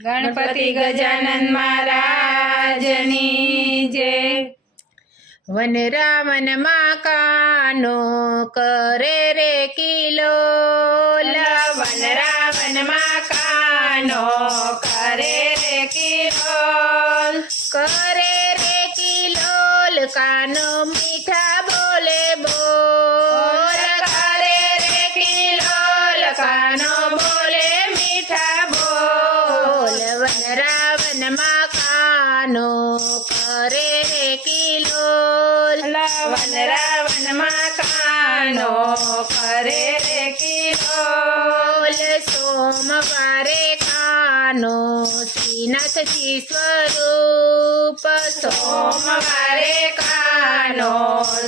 ગણપતિ ગજાનન મહારાજની જય। વનરાવનમાં કાનો કરે રે કિલોલ, વનરાવનમાં કાનો કરે રે કિલોલ, કરે રે કિલોલ કાનો મીઠા બોલે બોલ, કરે રે કિલોલ કાનો બોલે મીઠા બોલ। વનરાવનમાં કાનો કરે રે કિલોલ, વનરાવનમાં કાનો કરે રે કિલોલ, સોમવારે કાનો શ્રીનાથજી સ્વરૂપ, સોમવારે કાનો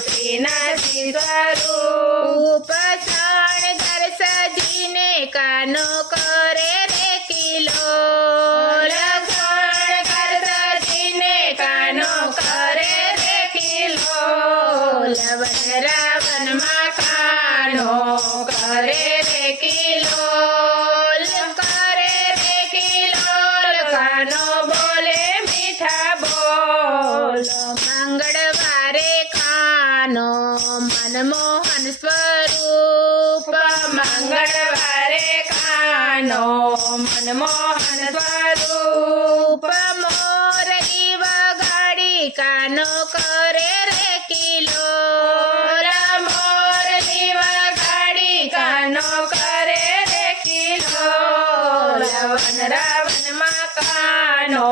શ્રીનાથજી સ્વરૂપ, શણગાર સજીને કાનો કરે રે કિલોલ, શણગાર સજીને કાનો કરે રે કિલોલ, વનરાવનમાં કાનો કરે રે કિલોલ, કરે રે કિલોલ કાનો બોલે મીઠા બોલ। મંગળવારે કાનો મનમોહન સ્વરૂપ, મંગળવારે કાનો મનમોહન સ્વરૂપ, મોરલી વગાડી કાનો કરે રે કિલોલ, મોરલી વગાડી કાનો કરે રે કિલોલ, વનરાવનમાં કાનો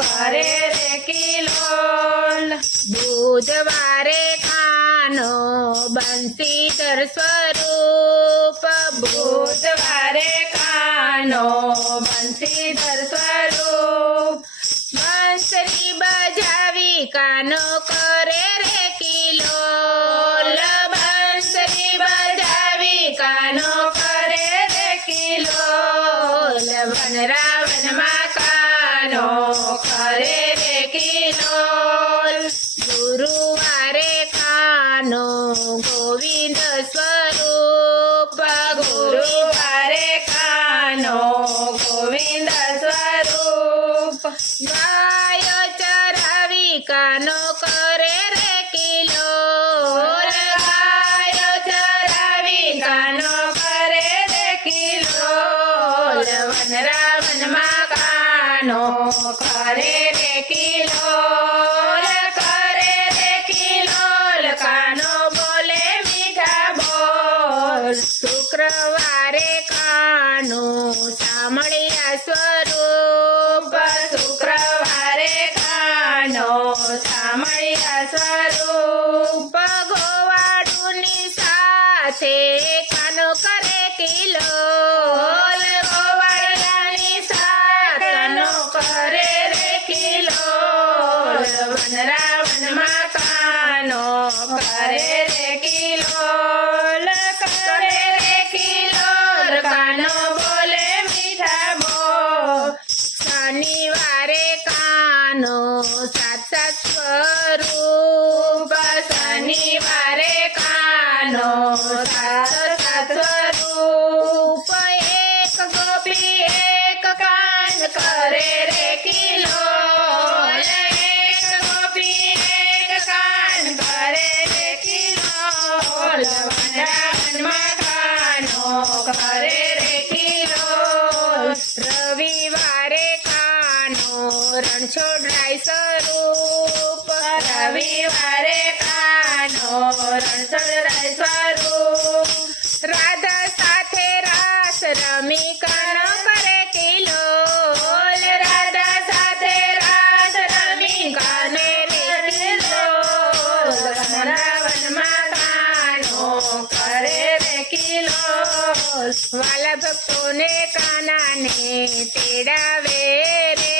કરે રે કિલોલ। બુધવારે કાનો બંસીધર સ્વરૂપ, બુધવારે કાનો બંસીધર સ્વરૂપ, બંસરી બજાવી કાનો કરે રે કિલોલ, બંસરી બજાવી કાનો કરે રે કિલોલ, વનરાવનમાં કાનો કરે રે કિલોલ। ગુરુવારે કાનો ગોવિંદ સ્વરૂપ, ગુરુવારે કાનો ગોવિંદ સ્વરૂપ, ગાયો ચરાવી કાનો કરે રે કિલોલ, ગાયો ચરાવી કાનો કરે રે કિલોલ, વનરાવનમાં કાનો કરે રે કિલોલ, કરે રે કિલોલ કાનો બોલે મીઠા બોલ। શુક્રવારે કાનો સામળિયા સ્વરૂપ, શુક્રવારે કાનો સામળિયા સ્વરૂપ, ગોવાળુની સાથે કાનો કરે કિલોલ, ગોવાળાની સાથે કાનો કરે રે કિલોલ, વનરાવનમાં કાનો કરે રે કિલોલ, કરે રે કિલોલ કાનો બોલે મીઠા બોલ। શનિવારે કાનો સાત સ્વરૂપ, શનિવારે કાનો સાત સ્વરૂપ, એક ગોપી એક કાન કરે રે કિલોલ, એક ગોપી એક કાન કરે રે કિલોલ, વનરાવનમાં કાનો કરે રે કિલોલ। રવિવારે કાનો રણછોડરાય સ્વરૂપ, રવિવારે કાનો રણછોડરાય સ્વરૂપ, રાધા સાથે રાસ રમી કાનો કરે કિલોલ, રાધા સાથે રાસ રમી કાને રે કિલોલ, વનરાવનમાં કાનો કરે રે કિલોલ। વાલા ભક્તોને કાનાને તેડાવે રે,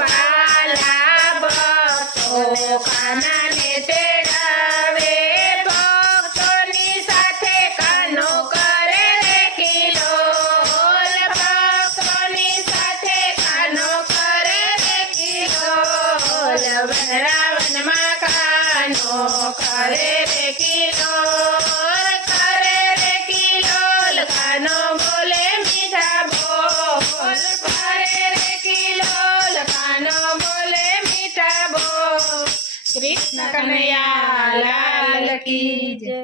વાલા ભક્તો કાનાને તેડાવે, ભક્તોની સાથે કાનો કરે રે કિલોલ, ભક્તોની સાથે કાનો કરે રે કિલોલ, વનરાવનમાં કાનો કરે રે કિલોલ, કરે રે કિલોલ કાનો બોલે મીઠા બોલ। કૃષ્ણ કનૈયા લાલ કી જય.